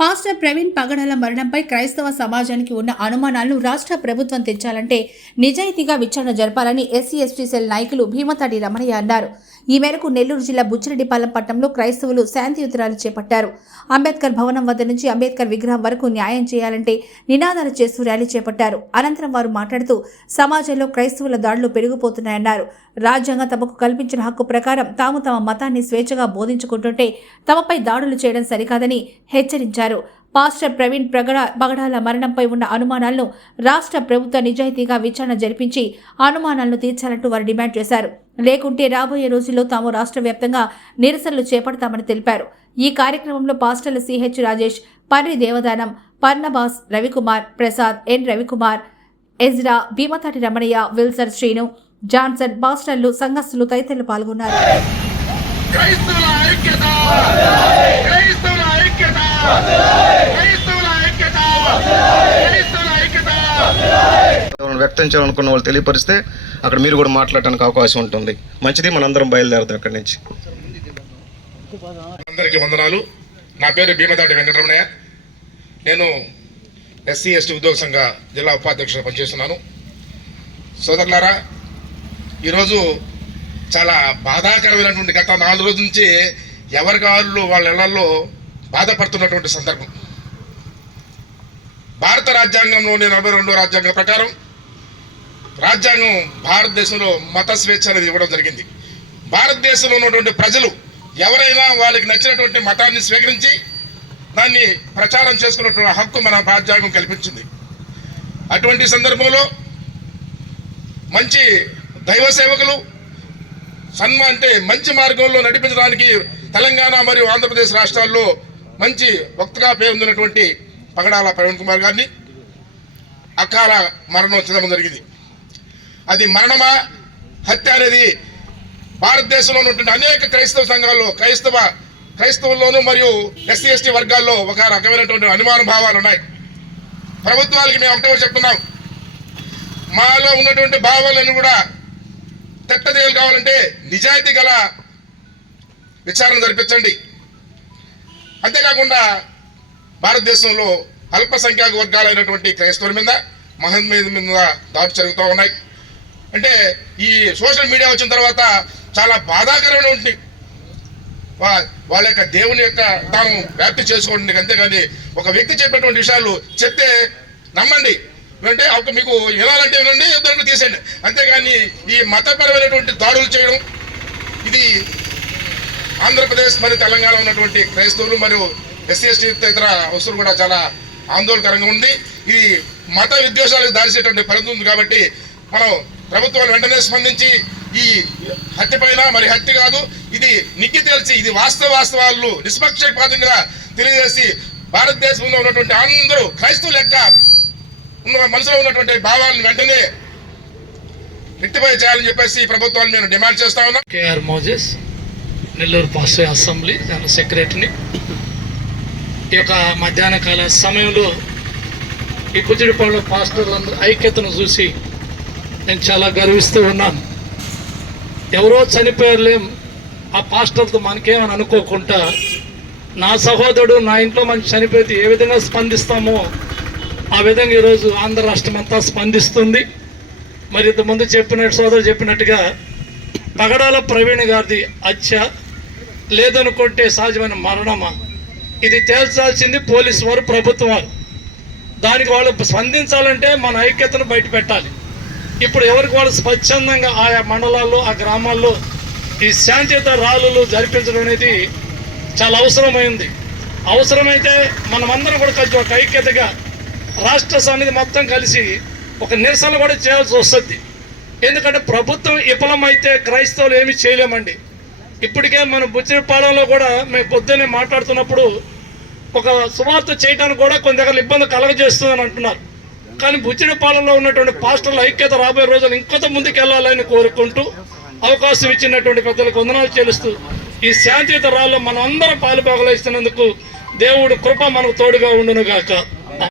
Pastor Praveen పగడాల మరణంపై క్రైస్తవ సమాజానికి ఉన్న అనుమానాలను రాష్ట్ర ప్రభుత్వం తెచ్చాలంటే నిజాయితీగా విచారణ జరపాలని ఎస్సీ ఎస్టీ సెల్ నాయకులు భీమతాడి రమణయ్య అన్నారు. ఈ మేరకు నెల్లూరు జిల్లా బుచ్చిరెడ్డిపాలెం పట్టణంలో క్రైస్తవులు శాంతియుతరాలు చేపట్టారు. అంబేద్కర్ భవనం వద్ద నుంచి అంబేద్కర్ విగ్రహం వరకు న్యాయం చేయాలంటే నినాదాలు చేస్తూ ర్యాలీ చేపట్టారు. అనంతరం వారు మాట్లాడుతూ సమాజంలో క్రైస్తవుల దాడులు పెరిగిపోతున్నాయన్నారు. రాజ్యాంగం తమకు కల్పించిన హక్కు ప్రకారం తాము తమ మతాన్ని స్వేచ్ఛగా బోధించుకుంటుంటే తమపై దాడులు చేయడం సరికాదని హెచ్చరించారు. పాస్టర్ ప్రవీణ్ ప్రగడ పగడాల మరణంపై ఉన్న అనుమానాలను రాష్ట్ర ప్రభుత్వ నిజాయితీగా విచారణ జరిపించి అనుమానాలను తీర్చాలంటూ వారు డిమాండ్ చేశారు. లేకుంటే రాబోయే రోజుల్లో తాము రాష్ట్ర వ్యాప్తంగా నిరసనలు చేపడతామని తెలిపారు. ఈ కార్యక్రమంలో పాస్టర్లు CH Rajesh Parri Devadanam పర్ణబాస్ Ravikumar Prasad N Ravikumar Ezra Bheemathati Ramanaiah విల్సర్ Srinu Johnson పాస్టర్లు సంఘస్థులు తదితరులు పాల్గొన్నారు. క్రైస్తవుల ఐక్యత! క్రైస్తవుల ఐక్యత క్రైస్తవుల ఐక్యత క్రైస్తవుల ఐక్యత ఎవరైనా వ్యక్తం చేయాలనుకున్న వాళ్ళు తెలియపరిస్తే అక్కడ మీరు కూడా మాట్లాడటానికి అవకాశం ఉంటుంది. మంచిది మనందరం బయలుదేరదాం అక్కడి నుంచి. అందరికీ వందనాలు. నా పేరు భీమదాటి వెంకటరమణయ్య. నేను ఎస్సీ ఎస్టీ ఉద్యోగ సంఘ జిల్లా ఉపాధ్యక్షుడు పనిచేస్తున్నాను. సోదరులారా ఈరోజు చాలా బాధాకరమైనటువంటి గత నాలుగు రోజుల నుంచి ఎవరి వాళ్ళు వాళ్ళ ఇళ్ళలో బాధపడుతున్నటువంటి సందర్భం. భారత రాజ్యాంగంలోని నలభై రెండో రాజ్యాంగం ప్రకారం రాజ్యాంగం భారతదేశంలో మత స్వేచ్ఛ అనేది ఇవ్వడం జరిగింది. భారతదేశంలో ఉన్నటువంటి ప్రజలు ఎవరైనా వాళ్ళకి నచ్చినటువంటి మతాన్ని స్వీకరించి దాన్ని ప్రచారం చేసుకున్నటువంటి హక్కు మన రాజ్యాంగం కల్పించింది. అటువంటి సందర్భంలో మంచి దైవ సేవకులు సన్మా అంటే మంచి మార్గంలో నడిపించడానికి తెలంగాణ మరియు ఆంధ్రప్రదేశ్ రాష్ట్రాల్లో మంచి వక్తగా పేరొందినటువంటి పగడాల ప్రవీణ్ కుమార్ గారిని అకాల మరణం చెందడం జరిగింది. అది మరణమా? హత్య అనేది భారతదేశంలో ఉన్నటువంటి అనేక క్రైస్తవ సంఘాల్లో క్రైస్తవ క్రైస్తవుల్లోనూ మరియు ఎస్సీ ఎస్టీ వర్గాల్లో ఒక రకమైనటువంటి అనుమాన భావాలు ఉన్నాయి. ప్రభుత్వాలకి మేము ఒకటే చెప్తున్నాం. మాలో ఉన్నటువంటి భావాలను కూడా తెట్టదేలు కావాలంటే నిజాయితీ గల విచారణ జరిపించండి. అంతేకాకుండా భారతదేశంలో అల్పసంఖ్యాక వర్గాలైనటువంటి క్రైస్తవుల మీద మహమ్మద్ మీద దాడి జరుగుతూ ఉన్నాయి. అంటే ఈ సోషల్ మీడియా వచ్చిన తర్వాత చాలా బాధాకరమైన వా- వాళ్ళ యొక్క దేవుని యొక్క తాము వ్యాప్తి చేసుకోండి అంతేగాని ఒక వ్యక్తి చెప్పేటువంటి విషయాలు చెప్తే నమ్మండి. అంటే ఒక మీకు వినాలంటే వినండి ఇద్దరు తీసేయండి. అంతేగాని ఈ మతపరమైనటువంటి దాడులు చేయడం ఇది ఆంధ్రప్రదేశ్ మరియు తెలంగాణ ఉన్నటువంటి క్రైస్తవులు మరియు ఎస్సీ ఎస్టీ ఇతర వస్తువులు కూడా చాలా ఆందోళనకరంగా ఉంది. ఇది మత విద్వేషాలకు దారిసేటువంటి పరిస్థితి ఉంది కాబట్టి మనం ప్రభుత్వాలు వెంటనే స్పందించి ఈ హత్య పైన మరి హత్య కాదు ఇది నిక్కి తెలిసి ఇది వాస్తవ వాస్తవాలు నిష్పక్షపాతంగా తెలియజేసి భారతదేశంలో ఉన్నటువంటి అందరూ క్రైస్తవులు లెక్క ఉన్న మనసులో ఉన్నటువంటి భావాలను వెంటనే రెక్టిఫై చేయాలని చెప్పేసి ప్రభుత్వాలు మేము డిమాండ్ చేస్తా ఉన్నాం. KR Moses Nellore pastor assembly దాని సెక్రటరీని. ఈ యొక్క మధ్యాహ్న కాల సమయంలో ఈ కుచిడిపాళ్ళ పాస్టర్లందరూ ఐక్యతను చూసి నేను చాలా గర్విస్తూ ఉన్నాను. ఎవరో చనిపోయారులేం ఆ పాస్టర్తో మనకేమని అనుకోకుండా నా సహోదరుడు నా ఇంట్లో మంచి చనిపోతే ఏ విధంగా స్పందిస్తామో ఆ విధంగా ఈరోజు ఆంధ్ర రాష్ట్రం అంతా స్పందిస్తుంది. మరి ఇంతకుముందు చెప్పినట్టు సోదరు చెప్పినట్టుగా పగడాల ప్రవీణ్ గారిది హత్య లేదనుకుంటే సహజమైన మరణమా? ఇది తేల్చాల్సింది పోలీసు వారు ప్రభుత్వం వారు. దానికి వాళ్ళు స్పందించాలంటే మన ఐక్యతను బయట పెట్టాలి ఇప్పుడు ఎవరికి వాళ్ళు స్వచ్ఛందంగా ఆయా మండలాల్లో ఆ గ్రామాల్లో ఈ శాంతియుత ర్యాలీలు జరిపించడం అనేది చాలా అవసరమైంది. అవసరమైతే మనమందరం కూడా కలిసి ఒక ఐక్యతగా రాష్ట్ర సమితి మొత్తం కలిసి ఒక నిరసన కూడా చేయాల్సి వస్తుంది. ఎందుకంటే ప్రభుత్వం విఫలమైతే క్రైస్తవులు ఏమి చేయలేమండి. ఇప్పటికే మన బుచ్చిపాలెంలో కూడా మేము పొద్దున్నే మాట్లాడుతున్నప్పుడు ఒక సువార్త చేయడానికి కూడా కొన్ని దగ్గర ఇబ్బంది కలగజేస్తుందని అంటున్నారు. కానీ బుచ్చిడిపాలెంలో ఉన్నటువంటి పాస్టర్ల ఐక్యత రాబోయే రోజులు ఇంకొంత ముందుకెళ్ళాలని కోరుకుంటూ అవకాశం ఇచ్చినటువంటి పెద్దలకు వందనాలు చెల్లిస్తూ ఈ శాంతియుత రాళ్ళు మనం అందరం పాలు ఇస్తున్నందుకు దేవుడు కృప మనకు తోడుగా ఉండును గాక